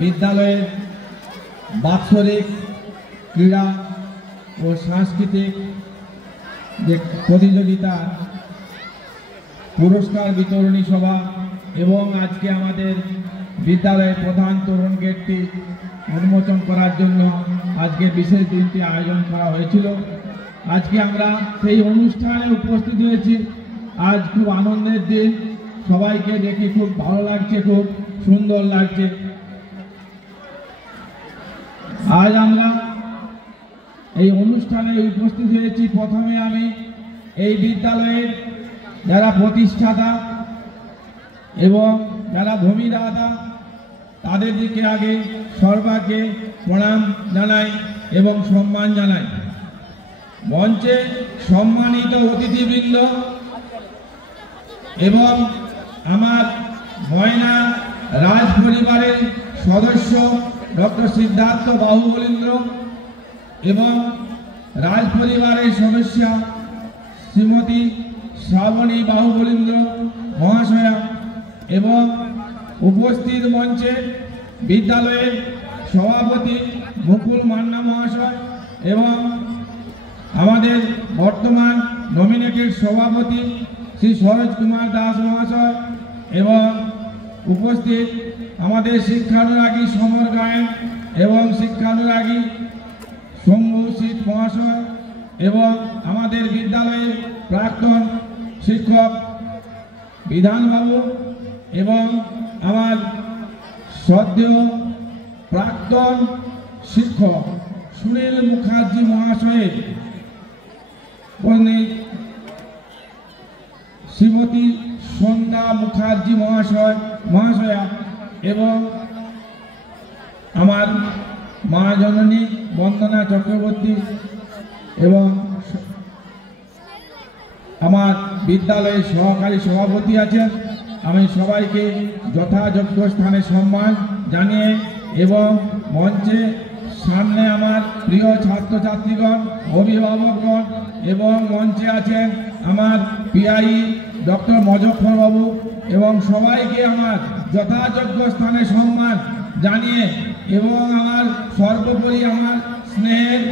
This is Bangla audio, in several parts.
বিদ্যালয়ের বাৎসরিক ক্রীড়া ও সাংস্কৃতিক যে প্রতিযোগিতা পুরস্কার বিতরণী সভা এবং আজকে আমাদের বিদ্যালয়ের প্রধান তোরণ গেটটি উন্মোচন করার জন্য আজকে বিশেষ দিনটি আয়োজন করা হয়েছিল। আজকে আমরা সেই অনুষ্ঠানে উপস্থিত হয়েছি। আজ খুব আনন্দের দিন, সবাইকে দেখে খুব ভালো লাগছে, খুব সুন্দর লাগছে। আজ আমরা এই অনুষ্ঠানে উপস্থিত হয়েছি। প্রথমে আমি এই বিদ্যালয়ের যারা প্রতিষ্ঠাতা এবং যারা ভূমিদাতা তাদের দিকে আগে সর্বাগ্রে প্রণাম জানাই এবং সম্মান জানাই। মঞ্চে সম্মানিত অতিথিবৃন্দ এবং আমার ময়না রাজ পরিবারের সদস্য ডক্টর সিদ্ধার্থ বাহুবলীন্দ্র এবং রাজ পরিবারের সদস্যা শ্রীমতী শ্রাবণী বাহুবলীন্দ্র মহাশয়া এবং উপস্থিত মঞ্চে বিদ্যালয়ের সভাপতি মুকুল মান্না মহাশয় এবং আমাদের বর্তমান নমিনেটেড সভাপতি শ্রী সরোজ কুমার দাস মহাশয় এবং উপস্থিত আমাদের শিক্ষানুরাগী সমর গায়েন এবং শিক্ষানুরাগী শম্ভু শীত মহাশয় এবং আমাদের বিদ্যালয়ের প্রাক্তন শিক্ষক বিধানবাবু এবং আমার শ্রদ্ধেয় প্রাক্তন শিক্ষক সুনীল মুখার্জি মহাশয়ের শ্রীমতী সন্ধ্যা মুখার্জি মহাশয়া এবং আমার মা জননী বন্দনা চক্রবর্তী এবং আমার বিদ্যালয়ের সহকারী সভাপতি আছেন। আমি সবাইকে যথাযোগ্য স্থানে সম্মান জানিয়ে এবং মঞ্চে সামনে আমার প্রিয় ছাত্রছাত্রীগণ, অভিভাবকগণ এবং মঞ্চে আছেন আমার পিআই ডক্টর মজফর বাবু এবং সবাইকে আমার যথাযোগ্য স্থানে সম্মান জানিয়ে এবং আমার সর্বোপরি আমার স্নেহের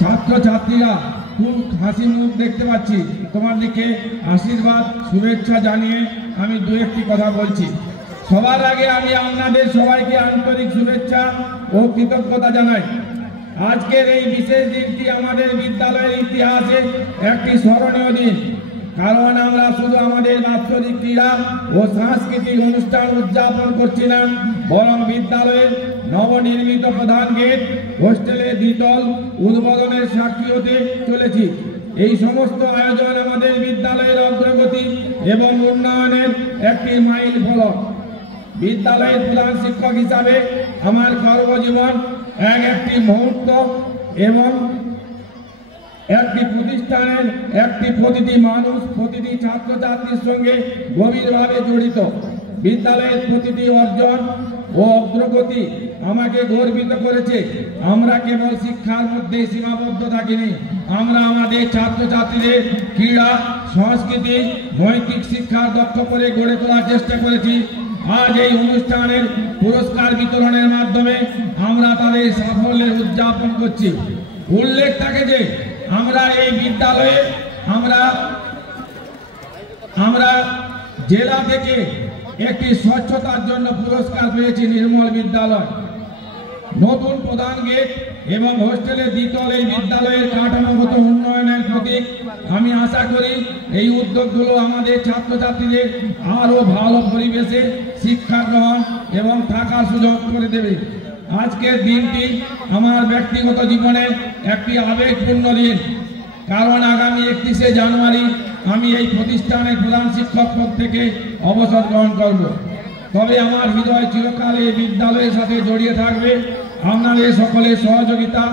ছাত্রছাত্রীরা খুব হাসি মুখ দেখতে পাচ্ছি, তোমার দিকে আশীর্বাদ শুভেচ্ছা জানিয়ে আমি দু একটি কথা বলছি। সবার আগে আমি আপনাদের সবাইকে আন্তরিক শুভেচ্ছা ও কৃতজ্ঞতা জানাই। আজকের এই বিশেষ দিনটি আমাদের বিদ্যালয়ের ইতিহাসে একটি স্মরণীয় দিন, কারণ আমরা শুধু আমাদের বাৎসরিক ক্রীড়া ও সাংস্কৃতিক অনুষ্ঠান উদযাপন করছি না, বরং বিদ্যালয়ের নবনির্মিত প্রধান গেট, হোস্টেলের দ্বিতল উদ্বোধনের সাক্ষী হতে চলেছি। এই সমস্ত আয়োজন আমাদের বিদ্যালয়ের অগ্রগতি এবং উন্নয়নের একটি মাইল ফলক। বিদ্যালয়ের প্রধান শিক্ষক হিসাবে আমার কর্মজীবন একটি মুহূর্ত এবং একটি প্রতিষ্ঠানের প্রতিটি মানুষ, প্রতিটি ছাত্রছাত্রীর সঙ্গে গভীরভাবে জড়িত। বিদ্যালয়ের প্রতিটি অর্জন ও অগ্রগতি আমাকে গর্বিত করেছে। আমরা কেবল শিক্ষার মধ্যে সীমাবদ্ধ থাকিনি, আমরা আমাদের ছাত্রছাত্রীদের ক্রীড়া, সংস্কৃতি, নৈতিক শিক্ষা দক্ষ করে গড়ে তোলার চেষ্টা করেছি। আজ এই অনুষ্ঠানের পুরস্কার বিতরণের মাধ্যমে আমরা তাদের সাফল্যের উদযাপন করছি। উল্লেখ থাকে যে আমরা এই বিদ্যালয়ে আমরা জেলা থেকে একটি স্বচ্ছতার জন্য পুরস্কার পেয়েছি। নির্মল বিদ্যালয়, নতুন প্রধান গেট এবং হোস্টেলের দ্বিতল এই বিদ্যালয়ের কাঠামোগত উন্নয়নের প্রতীক। আমি আশা করি এই উদ্যোগগুলো আমাদের ছাত্রছাত্রীদের আরো ভালো পরিবেশে শিক্ষা গ্রহণ এবং থাকার সুযোগ করে দেবে। আজকের দিনটি আমার ব্যক্তিগত জীবনে একটি আবেগপূর্ণ দিন, কারণ আগামী 31শে জানুয়ারি আমি এই প্রতিষ্ঠানের প্রধান শিক্ষক পদ থেকে অবসর গ্রহণ করব। তবে আমার হৃদয় চিরকাল এই বিদ্যালয়ের সাথে জড়িয়ে থাকবে। আপনাদের সকলের সহযোগিতা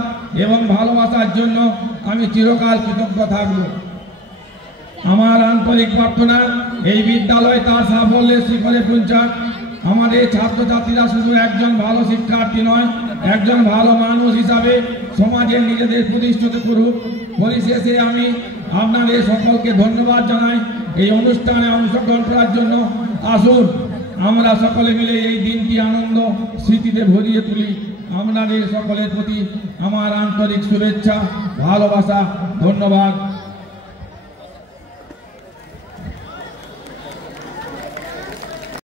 এবং ভালোবাসার জন্য আমি চিরকাল কৃতজ্ঞ থাকব। আমার আন্তরিক প্রার্থনা এই বিদ্যালয় তার সাফল্যের শিখরে পৌঁছাক। আমাদের ছাত্রছাত্রীরা শুধু একজন ভালো শিক্ষার্থী নয়, একজন ভালো মানুষ হিসাবে সমাজের নিজেদের প্রতিষ্ঠিত করুক। পরিশেষে আমি আপনাদের সকলকে ধন্যবাদ জানাই এই অনুষ্ঠানে অংশগ্রহণ করার জন্য। আসুন আমরা সকলে মিলে এই দিনটি আনন্দ খুশিতে ভরিয়ে তুলি। আপনাদের সকলের প্রতি আমার আন্তরিক শুভেচ্ছা, ভালোবাসা, ধন্যবাদ।